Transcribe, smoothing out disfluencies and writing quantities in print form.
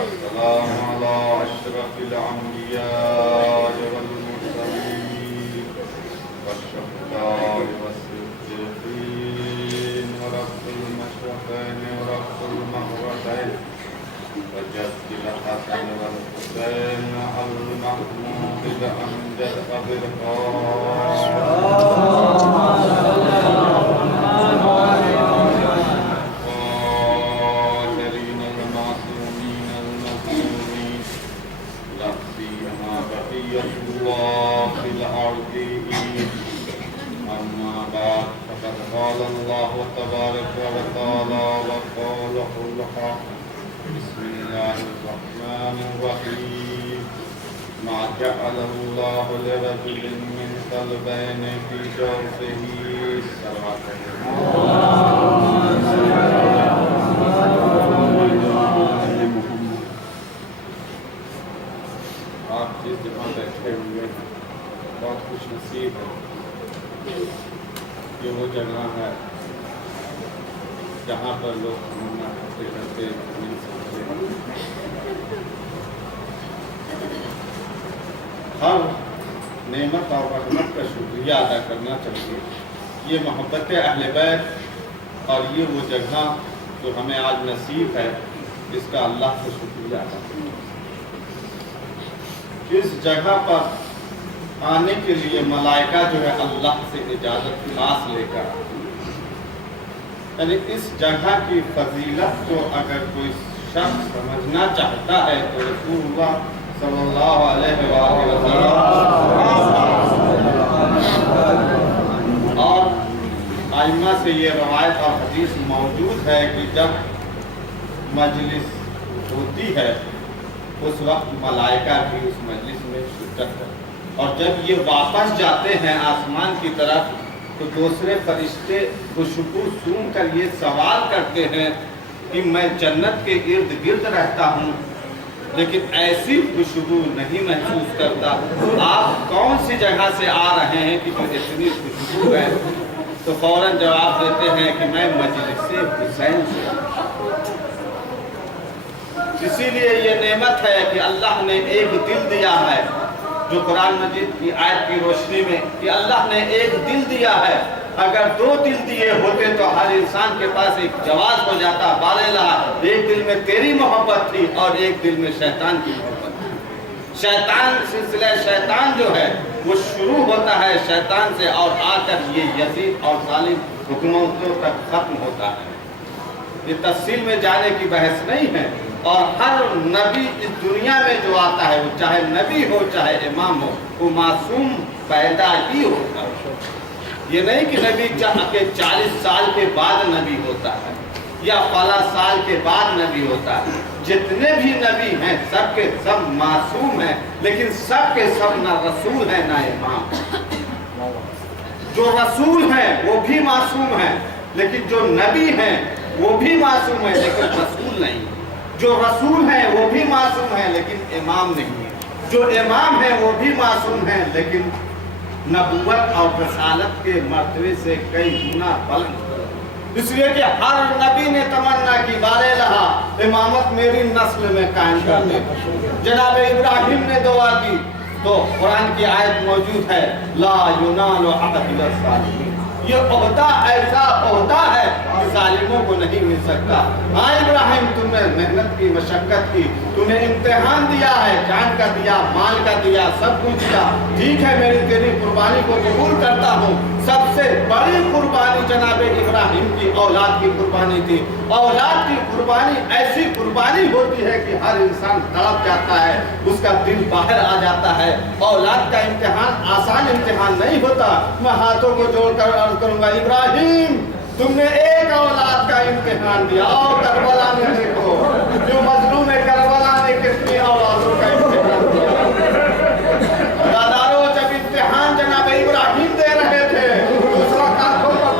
والسلام على أشرف الأنبياء والمرسلين والشهداء والصديقين ورب المشرقين ورب المغربين وجد الحسن والحسين المحمود الأمجد أبي قال الله تبارك وتعالى وقوله الحق بسم الله الرحمن الرحيم ما جعل الله لرجل من قلبين في جوفه آپ جس جگہ بیٹھے ہوئے ہیں بہت خوش نصیب ہے یہ وہ جگہ ہے جہاں پر لوگ گھومنا کرتے کرتے مل سکتے ہیں. ہر نعمت اور رحمت کا شکریہ ادا کرنا چاہیے. یہ محبت اہل بیت اور یہ وہ جگہ جو ہمیں آج نصیب ہے اس کا اللہ کو شکریہ ادا کرنا. اس جگہ پر آنے کے لیے ملائکہ جو ہے اللہ سے اجازت خاص لے کر یعنی اس جگہ کی فضیلت کو اگر کوئی شخص سمجھنا چاہتا ہے تو رسول اللہ صلی اللہ علیہ وسلم اور ائمہ سے یہ روایت اور حدیث موجود ہے کہ جب مجلس ہوتی ہے اس وقت ملائکہ بھی اس مجلس میں شرکت کرتے ہیں اور جب یہ واپس جاتے ہیں آسمان کی طرف تو دوسرے فرشتے خوشبو سون کر یہ سوال کرتے ہیں کہ میں جنت کے ارد گرد رہتا ہوں لیکن ایسی خوشبو نہیں محسوس کرتا, آپ کون سی جگہ سے آ رہے ہیں کہ جو اتنی خوشبو ہے؟ تو فوراً جواب دیتے ہیں کہ میں مجلس حسین سے. اسی لیے یہ نعمت ہے کہ اللہ نے ایک دل دیا ہے جو قرآن مجید کی آیت کی روشنی میں کہ اللہ نے ایک دل دیا ہے. اگر دو دل دیے ہوتے تو ہر انسان کے پاس ایک جواز ہو جاتا. بارے ایک دل میں تیری محبت تھی اور ایک دل میں شیطان کی محبت تھی. شیطان سلسلہ شیطان جو ہے وہ شروع ہوتا ہے شیطان سے اور آ کر یہ یزید اور ظالم حکومتوں تک ختم ہوتا ہے. یہ تفصیل میں جانے کی بحث نہیں ہے. اور ہر نبی اس دنیا میں جو آتا ہے وہ چاہے نبی ہو چاہے امام ہو وہ معصوم پیدا ہی ہوتا ہے. یہ نہیں کہ نبی 40 سال کے بعد نبی ہوتا ہے یا فلاں سال کے بعد نبی ہوتا ہے. جتنے بھی نبی ہیں سب کے سب معصوم ہیں لیکن سب کے سب نہ رسول ہیں نہ امام. جو رسول ہیں وہ بھی معصوم ہیں لیکن جو نبی ہیں وہ بھی معصوم ہیں لیکن رسول نہیں. جو رسول ہیں وہ بھی معصوم ہیں لیکن امام نہیں ہے. جو امام ہیں وہ بھی معصوم ہیں لیکن نبوت اور رسالت کے مرتبے سے کئی گنا بلند. اس لیے کہ ہر نبی نے تمنا کی بارے رہا امامت میری نسل میں قائم کر دے. جناب ابراہیم نے دعا کی تو قرآن کی آیت موجود ہے لا ینال عہد الظالمین. یہ عہدہ ایسا عہدہ ہے کہ ظالموں کو نہیں مل سکتا. ہاں ابراہیم تم نے محنت کی مشقت کی تم نے امتحان دیا ہے جان کا دیا مال کا دیا سب کچھ دیا ٹھیک ہے میری تیری قربانی کو قبول کرتا ہوں. سب سے بڑی قربانی جناب ابراہیم کی اولاد کی قربانی تھی. اولاد کی قربانی ایسی قربانی ہوتی ہے کہ ہر انسان تڑپ جاتا ہے اس کا دل باہر آ جاتا ہے. اولاد کا امتحان آسان امتحان نہیں ہوتا. میں ہاتھوں کو جوڑ کر عرض کروں گا ابراہیم تم نے ایک اولاد کا امتحان دیا اور کربلا میں دیکھو جو مظلوم کربلا نے کتنی اولادوں کا امتحان دیا. داداروں جب امتحان جناب ابراہیم دے رہے تھے دوسرا کافروں پر